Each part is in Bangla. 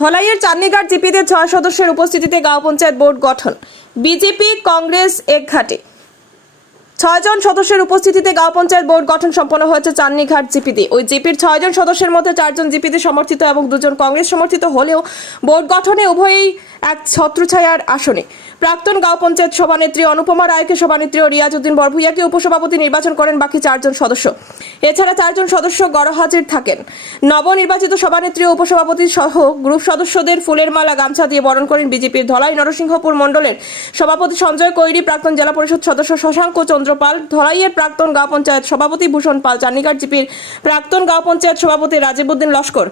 ধলাইয়ের চান্নিঘাট জিপিতে 6 সদস্যের উপস্থিতিতে গাঁও পঞ্চায়েত বোর্ড গঠন। বিজেপি কংগ্রেস একঘাটে 6 জন সদস্যের উপস্থিতিতে গাঁও পঞ্চায়েত বোর্ড গঠন সম্পন্ন হয়েছে চান্নিঘাট জিপিতে। ওই জিপির 6 জন সদস্যের মধ্যে 4 জন জিপিতে সমর্থিত এবং 2 জন কংগ্রেস সমর্থিত হলেও বোর্ড গঠনে উভয়ই এক ছত্রছায়ার আসনে। প্রাক্তন গাঁও পঞ্চায়েত সভানেত্রী অনুপমা রায়কে সভানেত্রী ও রিয়াজ উদ্দিন বরভুইয়াকে উপসভাপতি নির্বাচন করেন বাকি 4 জন সদস্য। এছাড়া 4 জন সদস্য গড়হাজির থাকেন। নবনির্বাচিত সভানেত্রী ও উপসভাপতি সহ গ্রুপ সদস্যদের ফুলের মালা গামছা দিয়ে বরণ করেন বিজেপির ধলাই নরসিংহপুর মণ্ডলের সভাপতি সঞ্জয় কৈরি, প্রাক্তন জেলা পরিষদ সদস্য শশাঙ্ক চন্দ্র পাল, ধলাইয়ের প্রাক্তন গাঁও পঞ্চায়েত সভাপতি ভূষণ পাল, চান্নিঘাট জিপির প্রাক্তন গাঁও পঞ্চায়েত সভাপতি রাজীব উদ্দিন লস্কর,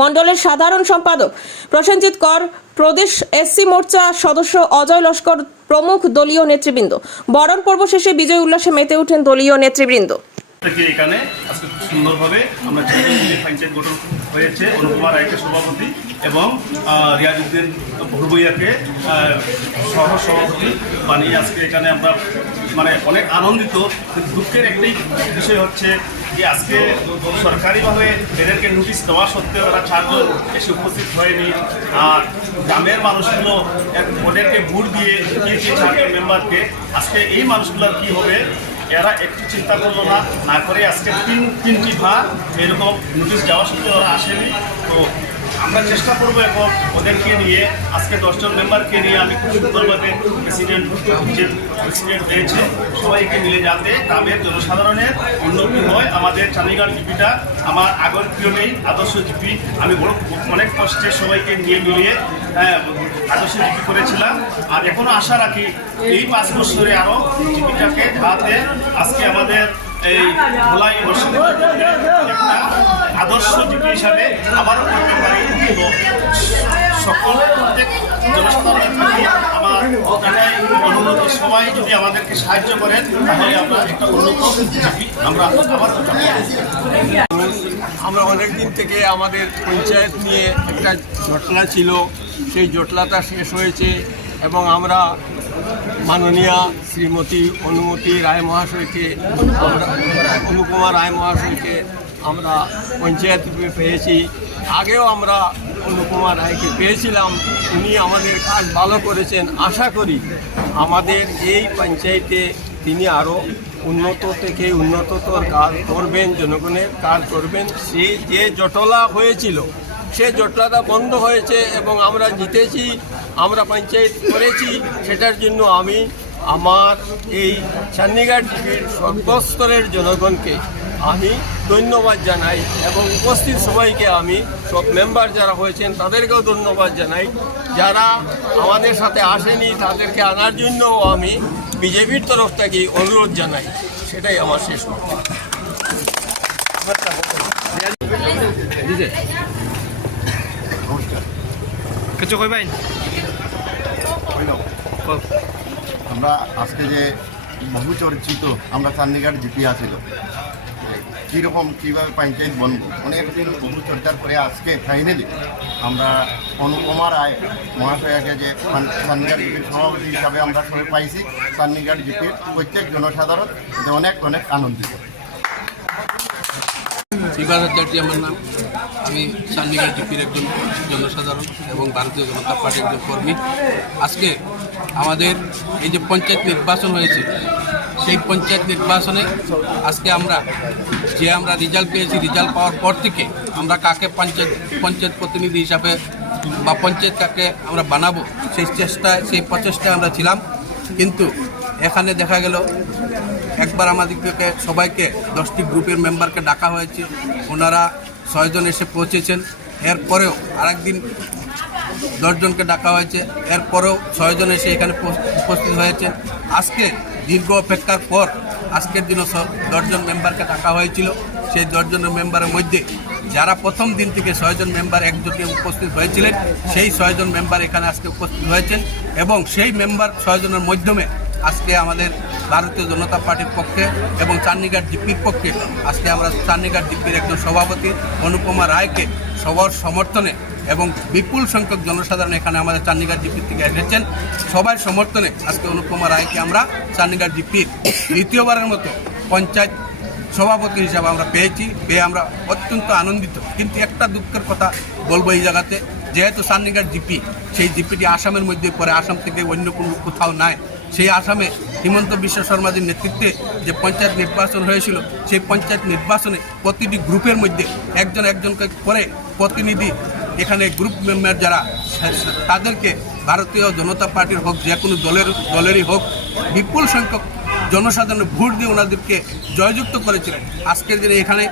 মণ্ডলের সাধারণ সম্পাদক প্রসেনজিৎ কর, প্রদেশ এসসি মোর্চা সদস্য অজয় লস্কর প্রমুখ দলীয় নেতৃবৃন্দ। বরণ পর্ব শেষে বিজয় উল্লাসে মেতে ওঠেন দলীয় নেতৃবৃন্দ। এখানে আজকে খুব সুন্দরভাবে আমরা পঞ্চায়েত গঠন হয়েছে। অনুপমা রায়কে সভাপতি এবং রিয়াজ উদ্দিন বরভুইয়াকে সহ সভাপতি বানিয়ে আজকে এখানে আমরা অনেক আনন্দিত। দুঃখের একটাই বিষয় হচ্ছে যে আজকে সরকারিভাবে এদেরকে নোটিশ দেওয়া সত্ত্বেও ওরা 4 জন এসে উপস্থিত হয়নি। আর গ্রামের মানুষগুলো ওদেরকে ভোট দিয়ে দিয়েছে 4 জন মেম্বারকে। আজকে এই মানুষগুলোর কী হবে এরা একটু চিন্তা করলো না করে আজকে তিনটি ভাগ এরকম নোটিশ যাওয়া সত্ত্বেও ওরা আসেনি। তো আমরা চেষ্টা করবো এবং ওদেরকে নিয়ে আজকে 10 জন মেম্বারকে নিয়ে আমি খুব সুন্দরভাবে প্রেসিডেন্ট হয়েছে সবাইকে মিলে যাতে গ্রামের জনসাধারণের উন্নতি হয়। আমাদের চান্নিঘাট জিপিটা আমার আগের প্রিয় নেই আদর্শ জিপি। আমি অনেক কষ্টে সবাইকে নিয়ে মিলিয়ে আদর্শ জিপি করেছিলাম। আর এখনও আশা রাখি এই 5 বছরে আরও জিপিটাকে যাতে আজকে আমাদের এই ধলাই আদর্শ জিপি হিসাবে আবারও করতে পারি। তো সকল প্রত্যেক জনসাধারণের প্রতি আমার এটাই অনুরোধ, সবাই যদি আমাদেরকে সাহায্য করেন তাহলে আমরা একটা উন্নত জিপি আমরা আবার করতে পারি। আমরা অনেক দিন থেকে আমাদের পঞ্চায়েত নিয়ে একটা জটলা ছিল, সেই জটলাটা শেষ হয়েছে এবং আমরা মাননীয়া শ্রীমতী অনুমতি রায় মহাশয়কে অনুপমা রায় মহাশয়কে আমরা পঞ্চায়েত পেয়েছি। আগেও আমরা অনুপমা রায়কে পেয়েছিলাম, উনি আমাদের কাজ ভালো করেছেন। আশা করি আমাদের এই পঞ্চায়েতে তিনি আরও উন্নত থেকে উন্নততর কাজ করবেন, জনগণের কাজ করবেন। সে যে জটলা হয়েছিল সে জটলাটা বন্ধ হয়েছে এবং আমরা জিতেছি, আমরা পঞ্চায়েত করেছি। সেটার জন্য আমি আমার এই চান্নিঘাট জিপির সর্বস্তরের জনগণকে আমি ধন্যবাদ জানাই এবং উপস্থিত সবাইকে আমি সব মেম্বার যারা হয়েছেন তাদেরকেও ধন্যবাদ জানাই। যারা আমাদের সাথে আসেনি তাদেরকে আনার জন্যও আমি বিজেপির তরফ থেকে অনুরোধ জানাই। সেটাই আমার শেষ কথা। আমরা আজকে যে বহু চর্চিত আমরা চান্নিঘাট জিপি আছিল কীরকম কীভাবে পঞ্চায়েত বনব অনেকদিন বহু চর্চার পরে আজকে ফাইনালি আমরা অনুপমা রায় মহাশয়াকে যে চান্নিঘাট জিপির সভাপতি হিসাবে আমরা সবাই পাইছি। চান্নিঘাট জিপির প্রত্যেক জনসাধারণ এতে অনেক অনেক আনন্দিত। শিবাচার্য আমার নাম। আমি চান্নিঘাট জিপির একজন জনসাধারণ এবং ভারতীয় জনতা পার্টির একজন কর্মী। আজকে আমাদের এই যে পঞ্চায়েত নির্বাচন হয়েছে সেই পঞ্চায়েত নির্বাচনে আজকে আমরা রেজাল্ট পেয়েছি, রেজাল্ট পাওয়ার পর থেকে আমরা কাকে পঞ্চায়েত প্রতিনিধি হিসাবে বা পঞ্চায়েত কাকে আমরা বানাবো সেই প্রচেষ্টায় আমরা ছিলাম। কিন্তু এখানে দেখা গেল একবার আমাদেরকে সবাইকে 10টি গ্রুপের মেম্বারকে ডাকা হয়েছে, ওনারা 6 জন এসে পৌঁছেছেন। এরপরেও আরেকদিন 10 জনকে ডাকা হয়েছে, এরপরেও 6 জন এসে এখানে উপস্থিত হয়েছেন। আজকে দীর্ঘ অপেক্ষার পর আজকের দিনও 10 জন মেম্বারকে ডাকা হয়েছিল। সেই 10 জনের মেম্বারের মধ্যে যারা প্রথম দিন থেকে 6 জন মেম্বার একযোগে উপস্থিত হয়েছিলেন সেই 6 জন মেম্বার এখানে আজকে উপস্থিত হয়েছেন এবং সেই মেম্বার 6 জনের মাধ্যমে আজকে আমাদের ভারতীয় জনতা পার্টির পক্ষে এবং চান্নিঘাট জিপির পক্ষে আজকে আমরা চান্নিঘাট জিপির একজন সভাপতি অনুপমা রায়কে সবার সমর্থনে এবং বিপুল সংখ্যক জনসাধারণ এখানে আমাদের চান্নিঘাট জিপির থেকে এসেছেন, সবার সমর্থনে আজকে অনুপমা রায়কে আমরা চান্নিঘাট জিপির দ্বিতীয়বারের মতো পঞ্চায়েত সভাপতি হিসাবে আমরা পেয়ে আমরা অত্যন্ত আনন্দিত। কিন্তু একটা দুঃখের কথা বলবো এই জায়গাতে, যেহেতু চান্নিঘাট জিপি, সেই জিপিটি আসামের মধ্যে পড়ে, আসাম থেকে অন্য কোনো কোথাও নাই। সেই আসামে হিমন্ত বিশ্ব শর্মাজির নেতৃত্বে যে পঞ্চায়েত নির্বাচন হয়েছিল, সেই পঞ্চায়েত নির্বাচনে প্রতিটি গ্রুপের মধ্যে একজনকে করে প্রতিনিধি, এখানে গ্রুপ মেম্বার যারা তাদেরকে ভারতীয় জনতা পার্টির হোক, যে কোনো দলেরই হোক, বিপুল সংখ্যক জনসাধারণ ভোট দিয়ে ওনাদেরকে জয়যুক্ত করেছিলেন। আজকের দিনে এখানে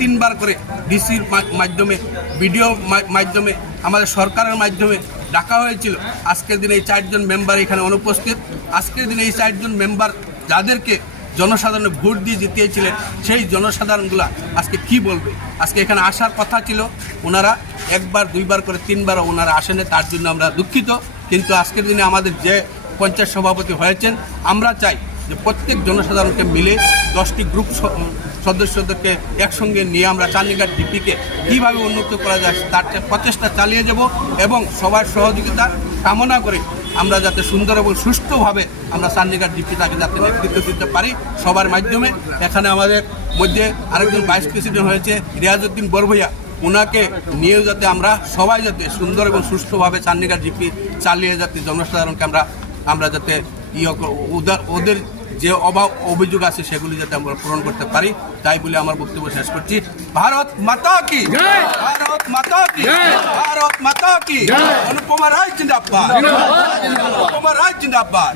তিনবার করে ডিসির মাধ্যমে, বিডিও মাধ্যমে, আমাদের সরকারের মাধ্যমে ডাকা হয়েছিল। আজকের দিনে এই 4 জন মেম্বার এখানে অনুপস্থিত। আজকের দিনে এই 4 জন মেম্বার যাদেরকে জনসাধারণের ভোট দিয়ে জিতিয়েছিলেন, সেই জনসাধারণগুলা আজকে কি বলবে? আজকে এখানে আসার কথা ছিল, ওনারা 1 বার 2 বার করে 3 বার ওনারা আসেন, তার জন্য আমরা দুঃখিত। কিন্তু আজকের দিনে আমাদের যে পঞ্চায়েত সভাপতি হয়েছেন, আমরা চাই যে প্রত্যেক জনসাধারণকে মিলে 10টি গ্রুপ সদস্যদেরকে একসঙ্গে নিয়ে আমরা চান্নিঘাট জিপিকে কীভাবে উন্নত করা যায় তার প্রচেষ্টা চালিয়ে যাব এবং সবার সহযোগিতা কামনা করে আমরা যাতে সুন্দর এবং সুষ্ঠুভাবে আমরা চান্নিঘাট জিপিটাকে যাতে নেতৃত্ব দিতে পারি সবার মাধ্যমে। এখানে আমাদের মধ্যে আরেকজন ভাইস প্রেসিডেন্ট হয়েছে রিয়াজউদ্দিন বরভূঁইয়া, ওনাকে নিয়েও যাতে আমরা সবাই যাতে সুন্দর এবং সুষ্ঠুভাবে চান্নিঘাট জিপি চালিয়ে যাতে জনসাধারণকে আমরা যাতে ওদের যে অভিযোগ আছে সেগুলি যাতে আমরা পূরণ করতে পারি, তাই বলে আমার বক্তব্য শেষ করছি। ভারত মাতা কি, ভারত মাতা কি, ভারত মাতা কি। অনুপমা রায় জিন্দাবাদ, অনুপমা রায় জিন্দাবাদ,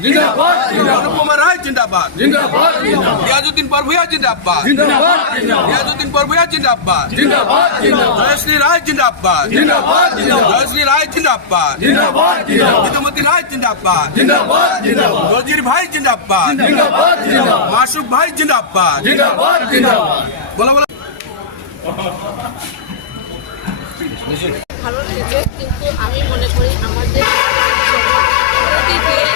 অনুপমা রায় জিন্দাবাদ, রিয়াজউদ্দিন বরভূঁইয়া জিন্দাবাদ, রিয়াজউদ্দিন বরভূঁইয়া জিন্দাবাদ, জয়শ্রী রায় জিন্দাবাদ, জয়শ্রী রায় জিন্দাবাদ, বিদ্যুমতী রায় জিন্দাবাদ, রজির ভাই জিন্দাবাদ, মাসুক ভাই জিন্দাবাদ, বলো বলো। ভালো লেগেছে, কিন্তু আমি মনে করি আমাদের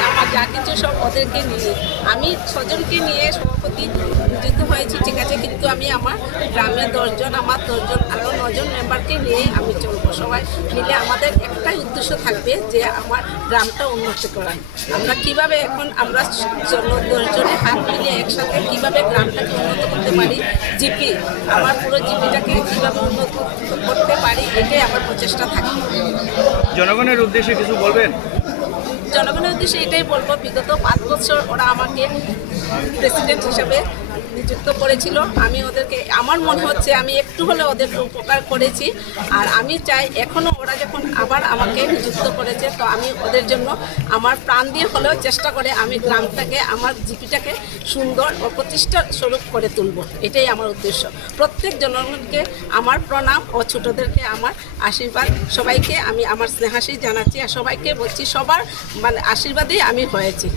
আমার যা কিছু সব ওদেরকে নিয়ে, আমি 6 জনকে নিয়ে সভাপতি নিযুক্ত হয়েছি, ঠিক আছে, কিন্তু আমি আমার গ্রামে 10 জন, আমার 10 জন আরও 9 জন মেম্বারকে নিয়ে আমি চলবো। সবাই মিলে আমাদের একটাই উদ্দেশ্য থাকবে যে আমার গ্রামটা উন্নতি করা। আমরা কিভাবে এখন আমরা 10 জনে হাত মিলিয়ে একসাথে কিভাবে গ্রামটাকে উন্নত করতে পারি, জিপি আমার পুরো জিপিটাকে কীভাবে উন্নত করতে পারি, এটাই আমার প্রচেষ্টা থাকবে। জনগণের উদ্দেশ্যে কিছু বলবেন? জনগণের উদ্দেশ্যে এটাই বলবো, বিগত 5 বছর ওরা আমাকে প্রেসিডেন্ট হিসাবে নিযুক্ত করেছিল। আমি ওদেরকে, আমার মনে হচ্ছে আমি একটু হলে ওদেরকে উপকার করেছি। আর আমি চাই এখনও ওরা যখন আবার আমাকে নিযুক্ত করেছে, তো আমি ওদের জন্য আমার প্রাণ দিয়ে হলেও চেষ্টা করে আমি গ্রামটাকে, আমার জিপিটাকে সুন্দর ও প্রতিষ্ঠা স্বরূপ করে তুলব। এটাই আমার উদ্দেশ্য। প্রত্যেক জনগণকে আমার প্রণাম ও ছোটদেরকে আমার আশীর্বাদ। সবাইকে আমি আমার স্নেহাশীষ জানাচ্ছি, আর সবাইকে বলছি সবার আশীর্বাদেই আমি হয়েছি।